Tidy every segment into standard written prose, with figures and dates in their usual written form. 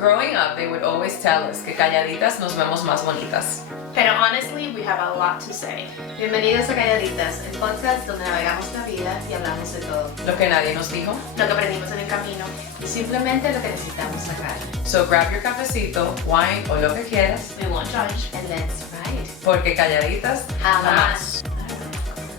Growing up, they would always tell us que calladitas nos vemos más bonitas. Pero honestly, we have a lot to say. Bienvenidos a Calladitas, el podcast donde navegamos la vida y hablamos de todo. Lo que nadie nos dijo. Lo que aprendimos en el camino. Y simplemente lo que necesitamos sacar. So grab your cafecito, wine o lo que quieras. We won't judge. And let's ride. Porque calladitas Jamás.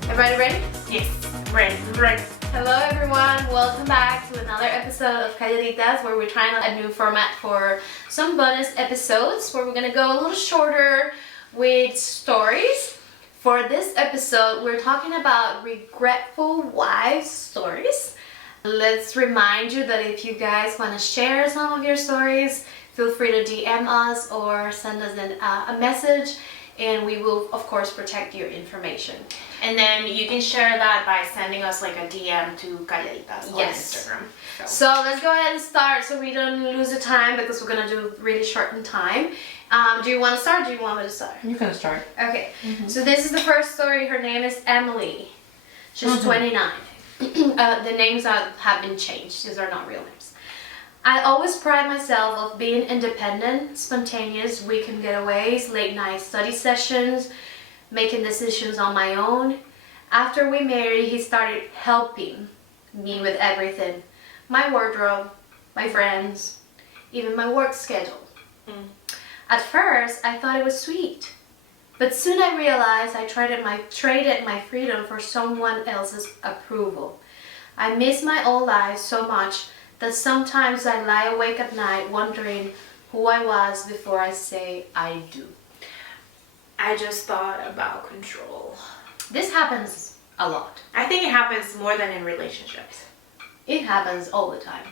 Everybody ready? Yes. Ready. Ready. Hello everyone, welcome back to another episode of Calladitas, where we're trying a new format for some bonus episodes where we're gonna go a little shorter with stories. For this episode, we're talking about regretful wives stories. Let's remind you that if you guys want to share some of your stories, feel free to DM us or send us a message, and we will of course protect your information. And then you can share that by sending us like a DM to Calladitas on Instagram. So let's go ahead and start so we don't lose the time, because we're gonna do really short in time. Do you want to start? Or do you want me to start? You can start. Okay. So this is the first story. Her name is Emily. She's 29. The names have been changed. These are not real names. I always pride myself of being independent, spontaneous, weekend getaways, late night study sessions, making decisions on my own. After we married, he started helping me with everything. My wardrobe, my friends, even my work schedule. At first, I thought it was sweet. But soon I realized I traded my freedom for someone else's approval. I miss my old life so much that sometimes I lie awake at night wondering who I was before I say I do. I just thought about control. This happens a lot. I think it happens more than in relationships. It happens all the time.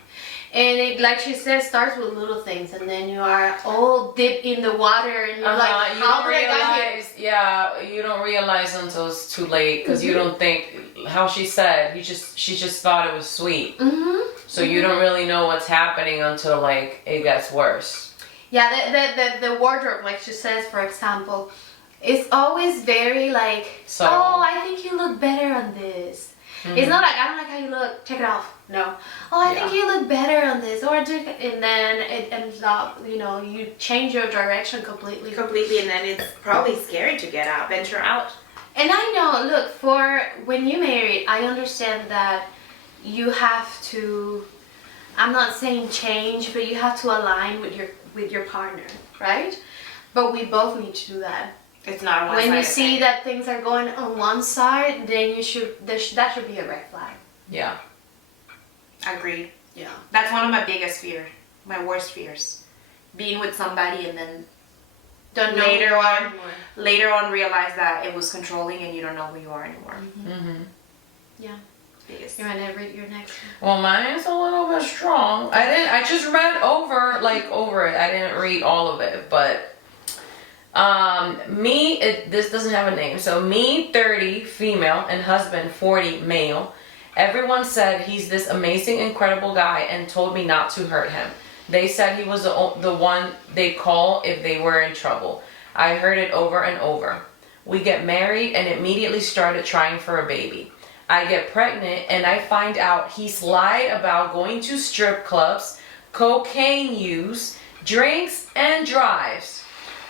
And it, like she said, starts with little things, and then you are all dipped in the water, and you're like, how did I get here? Yeah, you don't realize until it's too late, because you don't think, how she said, she just thought it was sweet. So you don't really know what's happening until like it gets worse. Yeah, the wardrobe, like she says, for example, it's always very like, So- oh, I think you look better on this. It's not like, I don't like how you look, take it off. No. Oh, I think you look better on this, or and then it ends up, you change your direction completely. Completely, and then it's probably scary to venture out. And I know, look, for when you married, I understand that you have to, I'm not saying change, but you have to align with your partner, right? But we both need to do that. It's not a one-sided When you see thing. that things are going on one side, then that should be a red flag. Yeah. Agreed. Yeah. That's one of my biggest fears, my worst fears. Being with somebody and then Don't know Later who you are on. anymore. later on realize that it was controlling and you don't know who you are anymore. Yeah. Biggest. You want to read your next Well, mine's a little bit strong. I just read over it. I didn't read all of it, but this doesn't have a name. So me, 30, female, and husband, 40, male. Everyone said he's this amazing, incredible guy and told me not to hurt him. They said he was the one they call if they were in trouble. I heard it over and over. We get married and immediately started trying for a baby. I get pregnant and I find out he's lied about going to strip clubs, cocaine use, drinks, and drives.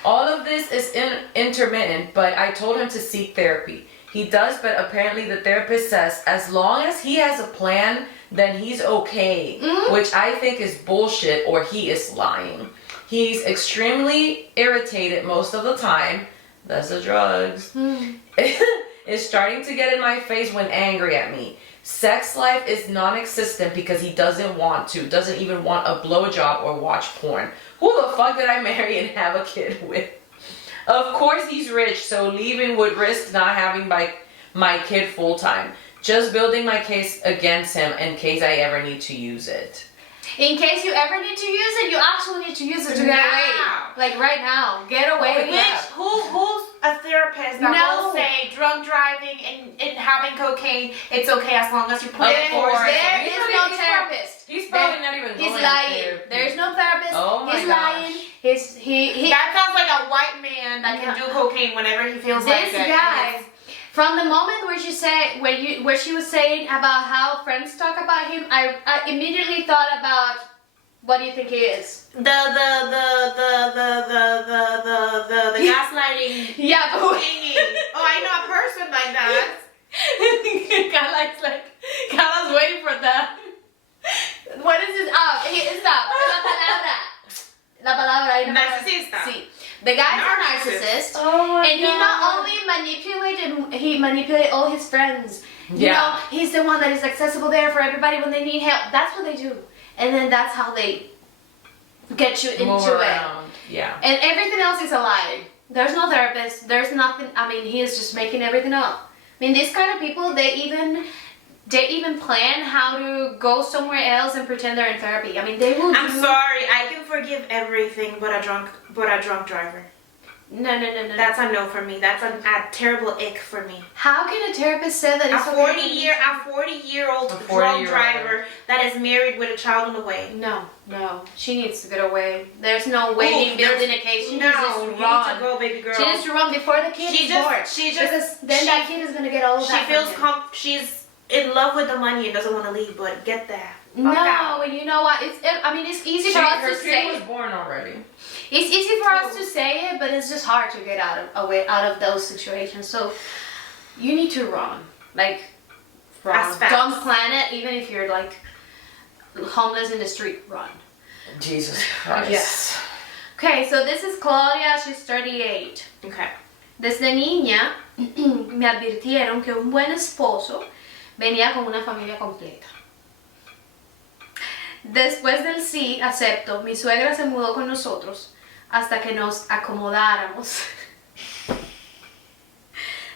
All of this is intermittent, but I told him to seek therapy. He does, but apparently the therapist says as long as he has a plan, then he's okay, which I think is bullshit, or he is lying. He's extremely irritated most of the time. That's the drugs. Is starting to get in my face when angry at me. Sex life is non-existent because he doesn't even want a blowjob or watch porn. Who the fuck did I marry and have a kid with? Of course he's rich, so leaving would risk not having my kid full time. Just building my case against him in case I ever need to use it. In case you ever need to use it, you actually need to use it to get away. Like right now. Get away with that. Who's a therapist that will say drunk driving and having cocaine, it's okay as long as you put it forward? There is no therapist. He's probably not even He's going lying. there. There's no therapist. Oh my He's gosh. lying. He That sounds like a white man that can do cocaine whenever he feels like this it. guy, from the moment where she was saying about how friends talk about him, I immediately thought about What do you think he is? The gaslighting Yeah, but thingy. Oh, I know a person like that. Carla's waiting for that. What is this? Stop. La palabra. Narcisista. Sí. The guy's a narcissist. Oh my And he not only he manipulated all his friends. You know, he's the one that is accessible there for everybody when they need help. That's what they do. And then that's how they get you into it. Yeah. And everything else is a lie. There's no therapist. There's nothing. I mean, he is just making everything up. I mean, these kind of people, they even plan how to go somewhere else and pretend they're in therapy. I mean, they will. I'm sorry. I can forgive everything, but a drunk driver. No. That's a no for me. That's a terrible ick for me. How can a therapist say that it's A 40-year-old drunk driver that is married with a child on the way. No. She needs to get away. There's no waiting, building a case. She needs to you run. need to go, baby girl. She needs to run before the kid is born. Because then that kid is gonna get all of that. She feels she's in love with the money and doesn't want to leave, but get that. No, you know what? It's easy for us to say. Her kid was born already. It's easy for us to say it, but it's just hard to get out of those situations. So you need to run, run. Don't plan it, even if you're homeless in the street. Run. Jesus Christ. Yes. Okay, so this is Claudia. She's 38. Okay. Desde niña me advirtieron que un buen esposo venía con una familia completa. Después del sí, acepto, mi suegra se mudó con nosotros hasta que nos acomodáramos.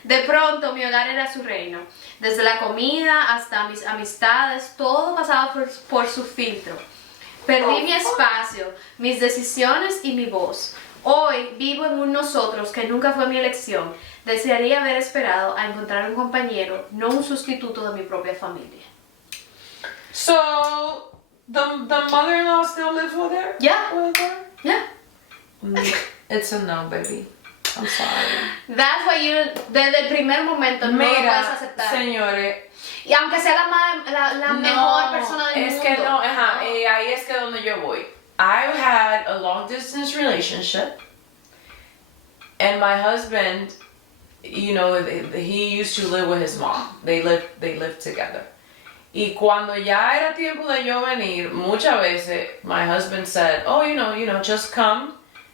De pronto mi hogar era su reino. Desde la comida hasta mis amistades, todo pasaba por su filtro. Perdí mi espacio, mis decisiones y mi voz. Hoy vivo en un nosotros que nunca fue mi elección. Desearía haber esperado a encontrar un compañero, no un sustituto de mi propia familia. So, the mother-in-law still lives with her? Yeah. With her? Yeah. It's a no, baby. I'm sorry. That's why desde el primer momento no lo puedes aceptar. Señores. Y aunque sea la mejor persona del mundo. Es que no, y ahí es que donde yo voy. I've had a long distance relationship, and my husband, you know, he used to live with his mom. They lived together. Y cuando ya era tiempo de yo venir, muchas veces my husband said, "Oh, you know, just come,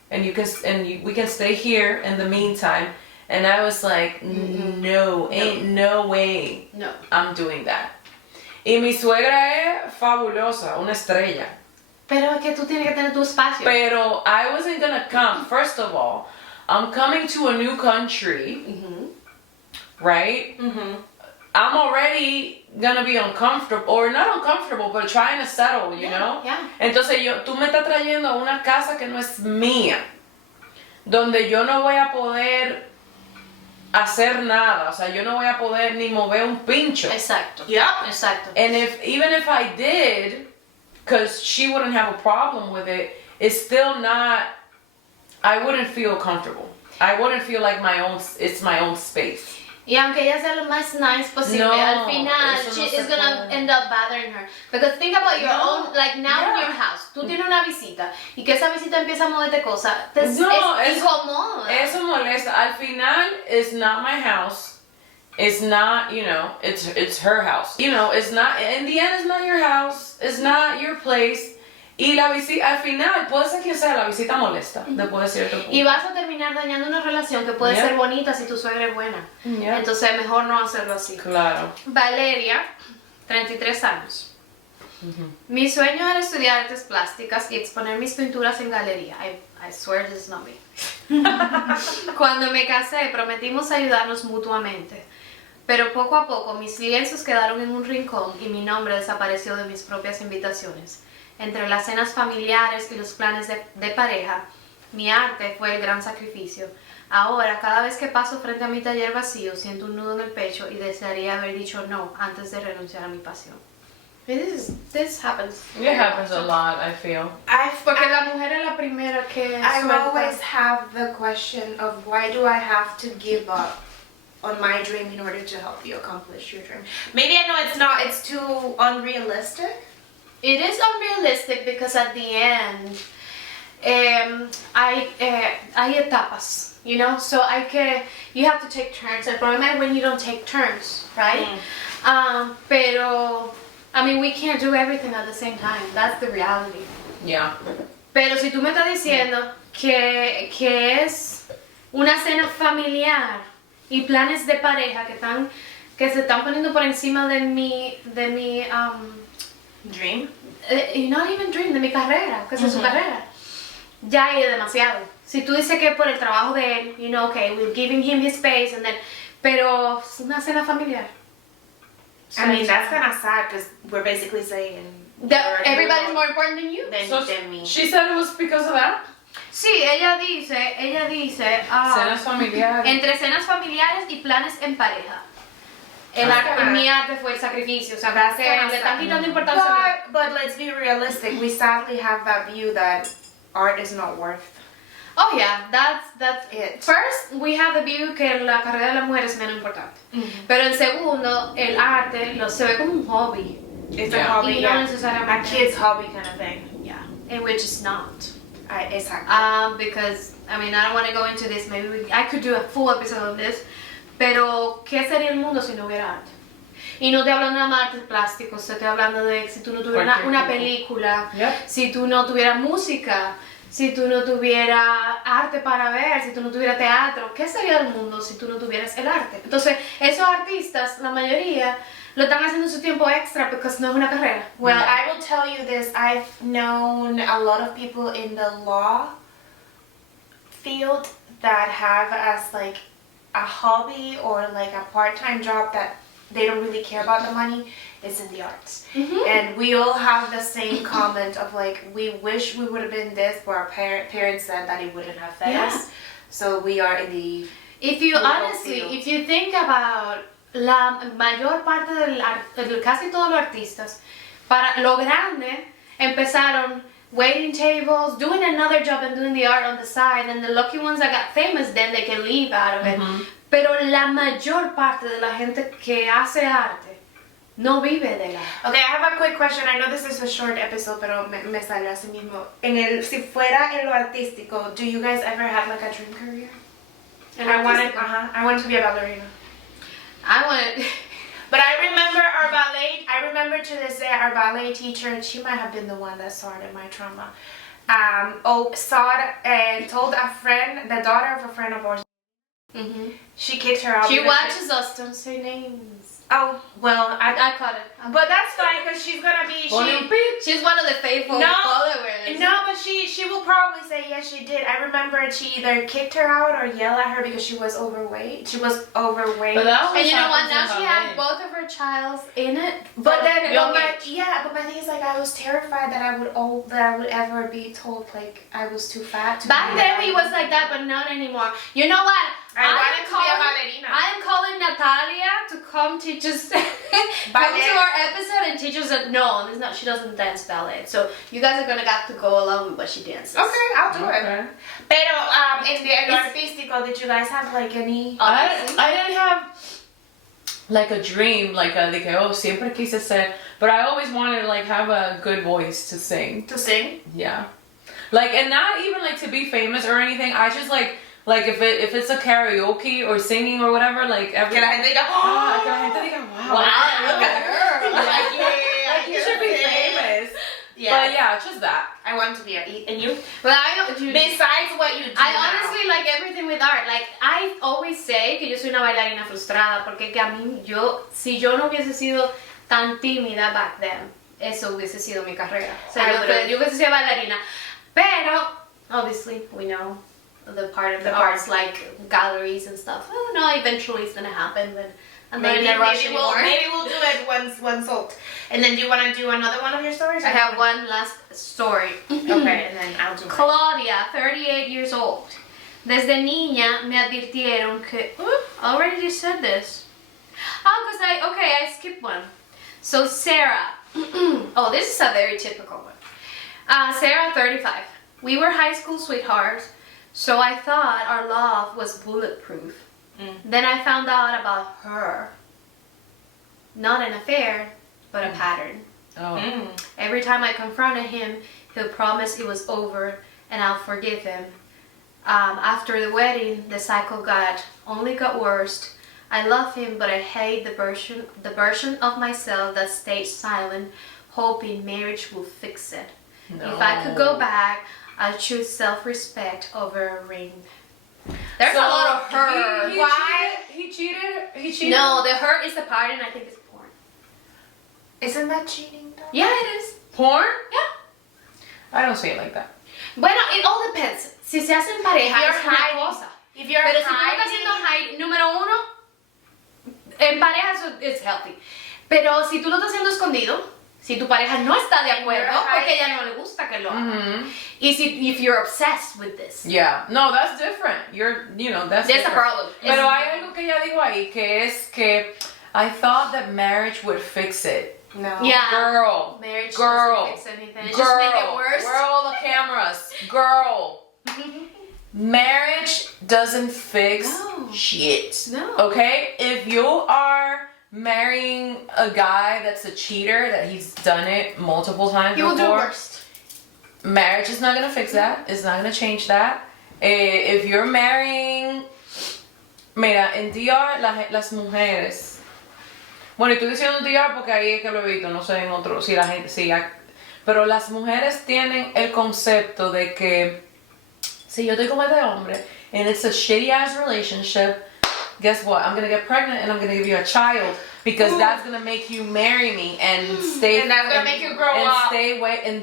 and we can stay here in the meantime." And I was like, no, ain't no way. No. I'm doing that. Y mi suegra es fabulosa, una estrella. Pero es que tú tienes que tener tu espacio. Pero I wasn't gonna come. First of all, I'm coming to a new country, right? I'm already gonna be uncomfortable, or not uncomfortable, but trying to settle, you know? Yeah. Entonces tú me estás trayendo a una casa que no es mía, donde yo no voy a poder hacer nada, o sea, yo no voy a poder ni mover un pincho. Exacto. Yep. Exacto. And even if I did, because she wouldn't have a problem with it, it's still not, I wouldn't feel comfortable. I wouldn't feel like it's my own space. Y aunque ella sea lo más nice posible, No, al final eso she no is se gonna puede. end up bothering her. Because think about your own, like now in your house, tú tienes una visita y que esa visita empieza a moverte cosas, es incomoda. Eso molesta. Al final, it's not my house. It's not, it's her house. It's not, in the end, it's not your house. It's not your place. Y la visita, al final, puede ser quien sea, la visita molesta después de cierto punto. Y vas a terminar dañando una relación que puede ser bonita si tu suegra es buena. Entonces, mejor no hacerlo así. Claro. Valeria, 33 años. Mi sueño era estudiar artes plásticas y exponer mis pinturas en galería. I swear this is not me. Cuando me casé, prometimos ayudarnos mutuamente. Pero poco a poco, mis lienzos quedaron en un rincón y mi nombre desapareció de mis propias invitaciones. Entre las cenas familiares y los planes de pareja, mi arte fue el gran sacrificio. Ahora, cada vez que paso frente a mi taller vacío, siento un nudo en el pecho y desearía haber dicho no antes de renunciar a mi pasión. This happens. It happens a lot, I feel. Porque la mujer es la primera que I suelta. always have the question of why do I have to give up on my dream in order to help you accomplish your dream? Maybe I know it's too unrealistic. it is unrealistic because at the end, hay etapas, you know, so you have to take turns. El problema es when you don't take turns, right? Pero, I mean, we can't do everything at the same time. That's the reality. Yeah. Pero si tú me estás diciendo que es una cena familiar y planes de pareja que se están poniendo por encima de mi Dream? not even dream, de mi carrera, que es su carrera, ya es demasiado. Si tú dices que por el trabajo de él, you know, okay, we're giving him his space, and then, pero es una cena familiar. I mean, that's kind of sad because we're basically saying That everybody's more important than you. than me. She said it was because of that. Sí, ella dice, Cenas familiares. entre cenas familiares y planes en pareja. Mi arte fue el sacrificio, o sea, que le están quitando importancia. But let's be realistic. We sadly have that view that art is not worth. Oh yeah, that's it. First, we have the view que la carrera de la mujer es menos importante. Pero en segundo, el arte se ve como un hobby. It's a hobby, y no necesariamente. A kid's hobby kind of thing. Yeah, and which is not. Exactly. Because, I mean, I don't want to go into this, maybe I could do a full episode of this, pero ¿qué sería el mundo si no hubiera arte? Y no estoy hablando nada más de artes plásticos, estoy hablando de si tú no tuvieras una película, si tú no tuvieras música, si tú no tuvieras arte para ver, si tú no tuvieras teatro, ¿qué sería el mundo si tú no tuvieras el arte? Entonces, esos artistas, la mayoría, lo están haciendo en su tiempo extra porque no es una carrera. Well, I will tell you this. I've known a lot of people in the law field that have as like a hobby or like a part-time job that they don't really care about the money. It's in the arts. And we all have the same comment of like, we wish we would have been this, but our parents said that it wouldn't have fed us. So we are in the If you think about la mayor parte de casi todos los artistas, para lo grande, empezaron waiting tables, doing another job and doing the art on the side, and the lucky ones that got famous, then they can live out of it. Pero la mayor parte de la gente que hace arte no vive de la arte. Okay, I have a quick question. I know this is a short episode, pero me salió así mismo. Si fuera en lo artístico, do you guys ever have like a dream career? I wanted to be a ballerina. I wanted, but I remember to this day, our ballet teacher, and she might have been the one that started my trauma, saw it and told a friend, the daughter of a friend of ours, she kicked her out. She watches us, don't say names. Oh, well, I caught it. But that's fine, because she's gonna be, she's one of the faithful followers. No, but she will probably say, yes, she did. I remember she either kicked her out or yelled at her because she was overweight. But and you know what, now she had both of her childs in it. But my thing is like, I was terrified that I would ever be told like I was too fat. Back then we was like that, but not anymore. You know what? I wanted to be a ballerina. I'm calling Natalia to come teach us, come to our episode and teach us that she doesn't dance ballet. So you guys are gonna have to go along with what she dances. Okay, I'll do it. Pero in the artístico, did you guys have like any? I didn't have like a dream, like siempre quise ser, but I always wanted to like have a good voice to sing. To sing? Yeah. Like, and not even like to be famous or anything. I just like if it's a karaoke or singing or whatever, like que la gente diga, wow, look at her. Like you should be famous. Yeah. But yeah, just that. I want to be and you? Well, besides what you do I honestly like everything with art. Like, I always say que yo soy una bailarina frustrada, porque que a mí, si yo no hubiese sido tan tímida back then, eso hubiese sido mi carrera. O sea, yo hubiese sido bailarina. Pero, obviously, we know the parts like galleries and stuff. I don't know, eventually it's gonna happen, but I'm not in a rush anymore. Maybe we'll do it once sold. And then do you want to do another one of your stories? I have one last story. Okay, and then I'll do mine. Claudia, 38 years old. Desde niña me advirtieron que... I already said this. I skipped one. So Sarah. Oh, this is a very typical one. Sarah, 35. We were high school sweethearts, so I thought our love was bulletproof. Then I found out about her. Not an affair, but a pattern. Oh. Every time I confronted him, he'll promise it was over and I'll forgive him. After the wedding, the cycle only got worse. I love him, but I hate the version of myself that stayed silent, hoping marriage will fix it. No. If I could go back, I'd choose self-respect over a ring. There's a lot of hurt. Why? He cheated? No, the hurt is the part, and I think it's porn. Isn't that cheating though? Yeah, it is. Porn? Yeah. I don't see it like that. Bueno, it all depends. Si se hacen pareja, If you're es una hiding- cosa. If you're Pero si tú no estás hiding, haciendo hide, número uno, en pareja eso es healthy. Pero si tú lo estás haciendo escondido, si tu pareja no está de acuerdo, porque a ella no le gusta que lo haga. Y if you're obsessed with this. Yeah. No, that's different. That's There's a different. problem. Pero hay algo que ella dijo ahí, que es que I thought that marriage would fix it. No. Yeah. Girl. Marriage Girl. doesn't fix anything. It Girl. just make it worse. Where are all the cameras? Girl. Marriage doesn't fix No. shit. No. Okay? If you are marrying a guy that's a cheater, that he's done it multiple times You will do before, worst. marriage is not gonna fix that. It's not gonna change that. If you're marrying, mira, en DR las mujeres. Bueno, estoy diciendo DR porque ahí es que lo he visto, no sé en otro, si la gente, pero las mujeres tienen el concepto de que si yo estoy con este hombre and it's a shitty ass relationship, guess what? I'm gonna get pregnant and I'm gonna give you a child because that's gonna make you marry me and stay. And that's gonna make you grow and up.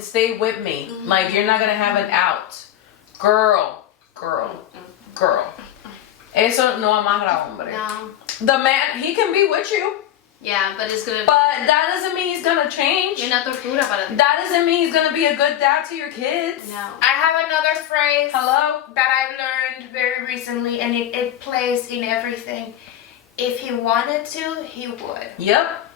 Stay with me. Like you're not gonna have an out. Girl. Eso no amarra hombre. No. The man, he can be with you, Yeah, but it's gonna. but that doesn't mean he's gonna change. Una tortura para ti. That doesn't mean he's gonna be a good dad to your kids. No. I have another phrase Hello? that I learned very recently, and it plays in everything. If he wanted to, he would. Yep.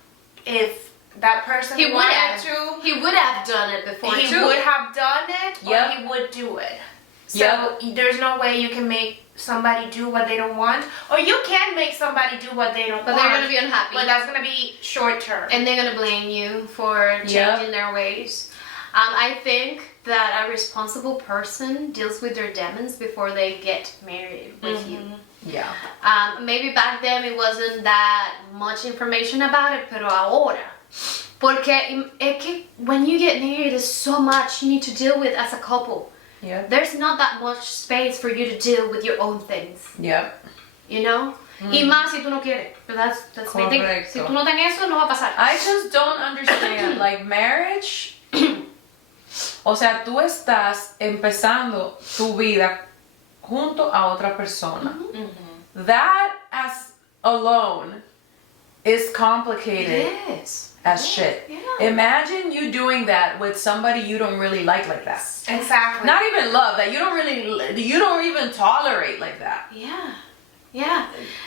If that person He would wanted have. to, He would have done it before he too. would have done it, or Yep. he would do it. So Yep. there's no way you can make somebody do what they don't want, or you can make somebody do what they don't But want. they're gonna be unhappy. But that's gonna be short term. And they're gonna blame you for changing their ways. I think that a responsible person deals with their demons before they get married with you. Yeah. Maybe back then it wasn't that much information about it, pero ahora. Porque es que when you get married, there's so much you need to deal with as a couple. Yep. There's not that much space for you to deal with your own things. Yep. You know? Y más si tú no quieres. But that's my thing. Correcto. Si tú no tienes eso, no va a pasar. I just don't understand, like marriage. O sea, tú estás empezando tu vida junto a otra persona. That as alone is complicated Yes. as shit. Yeah. Imagine you doing that with somebody you don't really like that. Exactly. Not even love, that you don't even tolerate like that. Yeah. Yeah.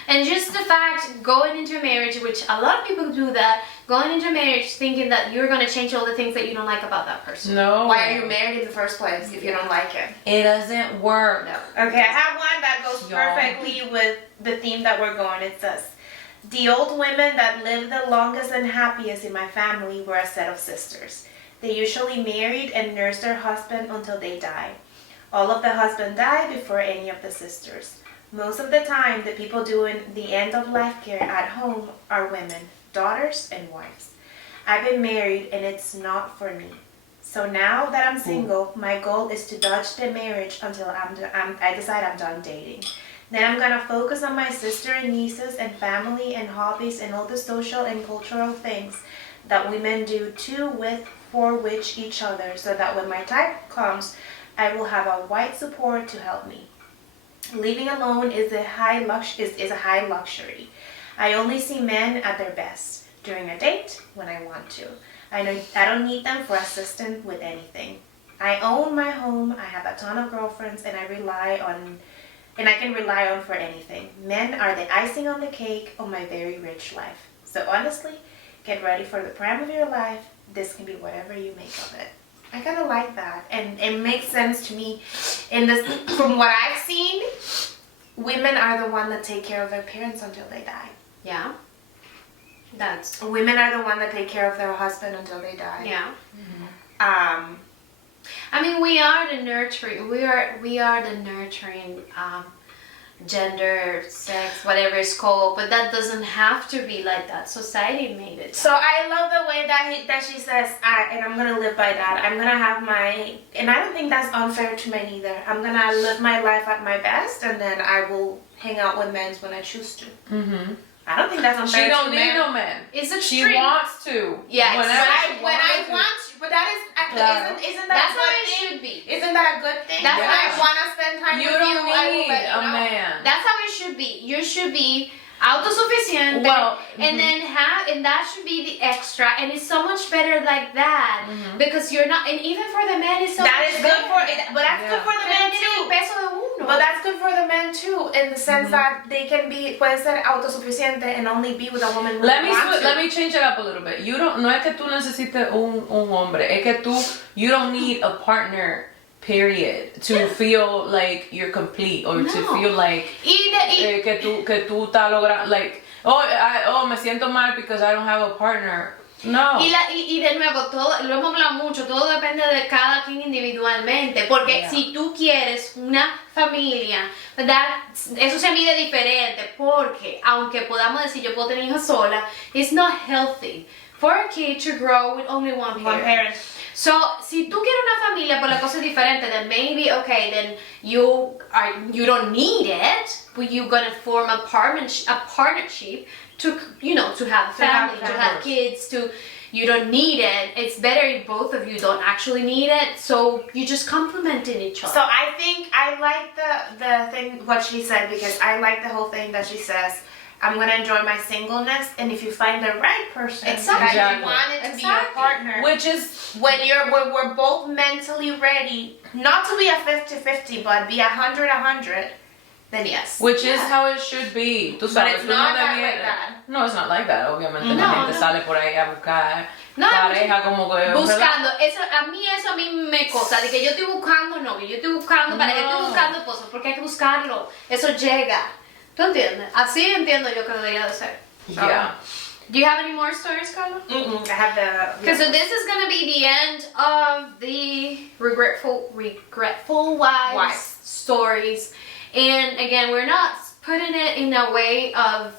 And just the fact going into a marriage, which a lot of people do that, going into a marriage thinking that you're going to change all the things that you don't like about that person. No. Why are you married in the first place if you don't like it? It doesn't work. No. Okay, I have one that goes Y'all. perfectly with the theme that we're going. It says, the old women that lived the longest and happiest in my family were a set of sisters. They usually married and nursed their husband until they died. All of the husband died before any of the sisters. Most of the time, the people doing the end of life care at home are women, daughters, and wives. I've been married and it's not for me. So now that I'm single, my goal is to dodge the marriage until I decide I'm done dating. Then I'm gonna focus on my sister and nieces and family and hobbies and all the social and cultural things that women do too for which each other, so that when my time comes, I will have a wide support to help me. Living alone is a high luxury. I only see men at their best during a date when I want to. I don't need them for assistance with anything. I own my home. I have a ton of girlfriends, and I can rely on for anything. Men are the icing on the cake of my very rich life. So honestly, get ready for the prime of your life. This can be whatever you make of it. I kind of like that, and it makes sense to me. From what I've seen, women are the one that take care of their parents until they die. Yeah. That's Women are the one that take care of their husband until they die. yeah. Um, I mean, we are the nurturing. We are the nurturing. Gender, sex, whatever it's called, but that doesn't have to be like that. Society made it. so I love the way that she says, and I'm gonna live by that. I'm gonna have my, and I don't think that's unfair to men either. I'm gonna live my life at my best, and then I will hang out with men when I choose to. Mm-hmm. I don't think that's unfair. She don't to need men. no man. It's a She stream. wants to. Yes. Whenever When I she want to, but that is Claro. isn't that That's a how good it thing? should be. Isn't that a good thing? That's when how I it want to spend time You with don't you, I will need let you a know. man. That's how it should be. You should be autosuficiente, Well, and then that should be the extra, and it's so much better like that because you're not, and even for the men, it's so That much is good for, better. but that's good for the Pero men tiene el too. peso de uno. But that's good for the men too, in the sense that they can be, puede ser autosuficiente and only be with a woman who Let wants me to. change it up a little bit. You don't, no es que tú necesites un hombre, es que you don't need a partner, period, to feel like you're complete or to No. feel like que tú estás logrando, like, me siento mal because I don't have a partner. No. Y de nuevo, todo, lo hemos hablado mucho, todo depende de cada quien individualmente, porque Yeah. si tú quieres una familia, ¿verdad? Eso se mide diferente, porque aunque podamos decir yo puedo tener hijos sola, it's not healthy for a kid to grow with only one One parent. parent. So, si tú quieres una familia, pero la cosa es diferente, then maybe, okay, then you don't need it, but you're gonna form a partnership to, to have a family, to have kids, you don't need it. It's better if both of you don't actually need it, so you just complementing each other. So I think I like the thing, what she said, because I like the whole thing that she says, I'm gonna enjoy my singleness, and if you find the right person Exactly. that you wanted to be your partner, Which is when we're both mentally ready, not to be a 50-50, but be 100-100, then yes. Which is how it should be. Tú sabes, it's tú not no that debieras- like that. No, it's not like that, obviamente. No, La gente no. sale por ahí a buscar No, pareja como que... buscando, eso a mí me cosa, de que yo estoy buscando novio, yo estoy buscando pareja, yo estoy buscando esposo, porque hay que buscarlo, eso llega. ¿Tú entiendes? Así entiendo yo que debería de ser. Yeah. Do you have any more stories, Carla? I have the. Okay, so this is gonna be the end of the regretful wives stories, and again, we're not putting it in a way of,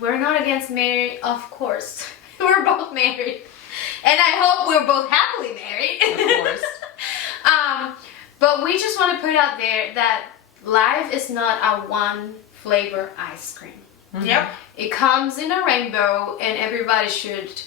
we're not against marriage, of course. We're both married, and I hope we're both happily married. Of course. But we just want to put out there that life is not a one flavor ice cream. Yep. It comes in a rainbow, and everybody should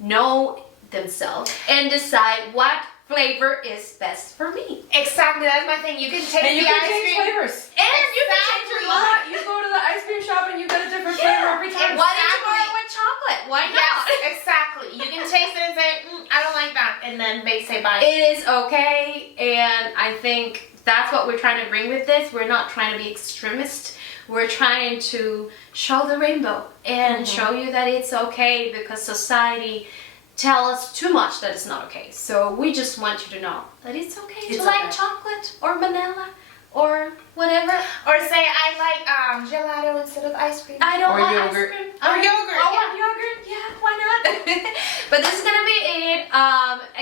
know themselves and decide what flavor is best for me. Exactly, that's my thing. You can take And you the can ice change cream. flavors. And you can change your Exactly. mind. You go to the ice cream shop and you get a different flavor every time. Why did you go with chocolate? Why not? Yes, exactly. You can taste it and say, I don't like that, and then they say bye. It is okay, and I think that's what we're trying to bring with this. We're not trying to be extremist. We're trying to show the rainbow and show you that it's okay, because society tell us too much that it's not okay. So we just want you to know that it's okay It's to like okay. chocolate or vanilla or whatever. Or say, I like gelato instead of ice cream. I don't Or want yogurt. ice cream. Or yogurt, I yeah. want yogurt. Yeah, why not? But this is gonna be it.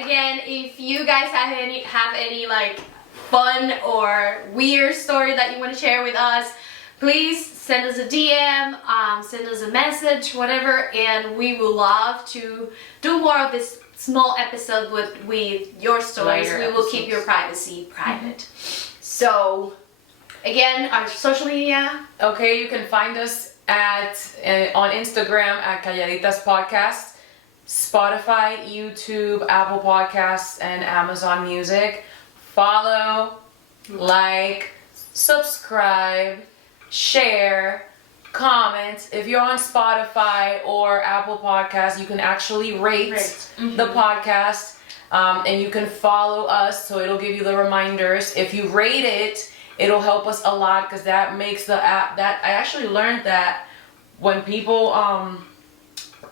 Again, if you guys have any like fun or weird story that you want to share with us, please send us a DM, send us a message, whatever, and we will love to do more of this small episode with your stories. Later We will keep episodes. your privacy private. So, again, our social media. Okay, you can find us on Instagram at Calladitas Podcast, Spotify, YouTube, Apple Podcasts, and Amazon Music. Follow, like, subscribe, share, comment. If you're on Spotify or Apple Podcasts, you can actually rate the podcast, and you can follow us, so it'll give you the reminders. If you rate it, it'll help us a lot, because that makes the app, that I actually learned that when people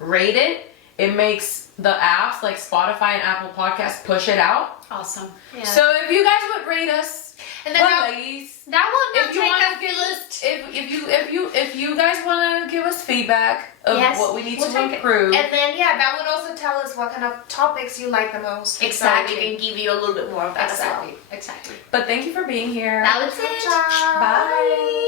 rate it, it makes the apps like Spotify and Apple Podcasts push it out. Awesome. Yeah. So if you guys would rate us, And then Well, ladies, That will not if you take want a to give us, beat. if you guys want to give us feedback of Yes, what we need we'll to take it. improve, And then that would also tell us what kind of topics you like the most. Exactly. So we can give you a little bit more of that as well. Exactly. but thank you for being here. That was it. Ciao. Bye.